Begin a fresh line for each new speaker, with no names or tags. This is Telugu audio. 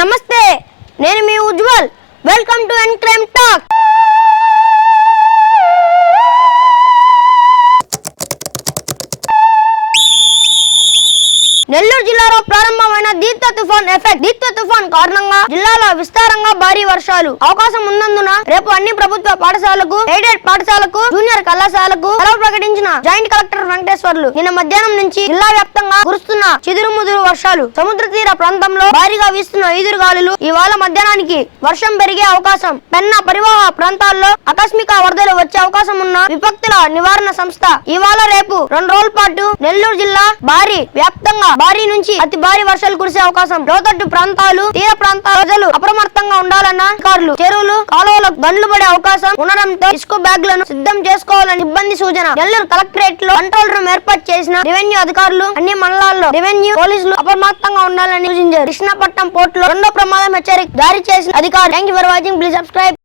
నమస్తే నేను మీ ఉజ్వల్. నెల్లూరు ప్రారంభమైన దీప్త తుఫాన్ ఎఫెక్ట్ దీత్త తుఫాన్ కారణంగా జిల్లాలో విస్తారంగా భారీ వర్షాలు అవకాశం ఉన్నందున రేపు అన్ని ప్రభుత్వ పాఠశాలకు ఎయిడెడ్ పాఠశాలకు జూనియర్ కళాశాలకు సెలవు ప్రకటించిన జాయింట్ కలెక్టర్ వెంకటేశ్వర్లు నిన్న మధ్యాహ్నం నుంచి జిల్లా వ్యాప్తంగా కురుస్తున్న చిదురు ముదురు వర్షాలు. సముద్ర తీర ప్రాంతంలో భారీగా వీస్తున్న ఈదురు గాలులు ఇవాళ మధ్యాహ్నానికి వర్షం పెరిగే అవకాశం. పెన్న పరివాహ ప్రాంతాల్లో ఆకస్మిక వరదలు వచ్చే అవకాశం ఉన్న విపత్తుల నివారణ సంస్థ ఇవాళ రేపు రెండు రోజుల పాటు నెల్లూరు జిల్లా భారీ వ్యాప్తంగా భారీ నుంచి అతి భారీ వర్షాలు కురిసే అవకాశం. లోతట్టు ప్రాంతాలు తీర ప్రాంతాల ప్రజలు అప్రమత్తంగా ఉండాలన్న అధికారులు చెరువులు కాలువలు బండ్లు పడే అవకాశం ఉండడంతో ఇసుక బ్యాగులను సిద్ధం చేసుకోవాలని ఇబ్బంది సూచన. నెల్లూరు కలెక్టరేట్లో కంట్రోల్ రూమ్ ఏర్పాటు చేసిన రెవెన్యూ అధికారులు అన్ని మండలాల్లో రెవెన్యూ పోలీసులు అప్రమత్తంగా ఉండాలని సూచించారు. కృష్ణపట్నం పోర్టులో రెండో ప్రమాదం హెచ్చరిక జారీ చేసిన అధికారులు thank you for watching. Please subscribe.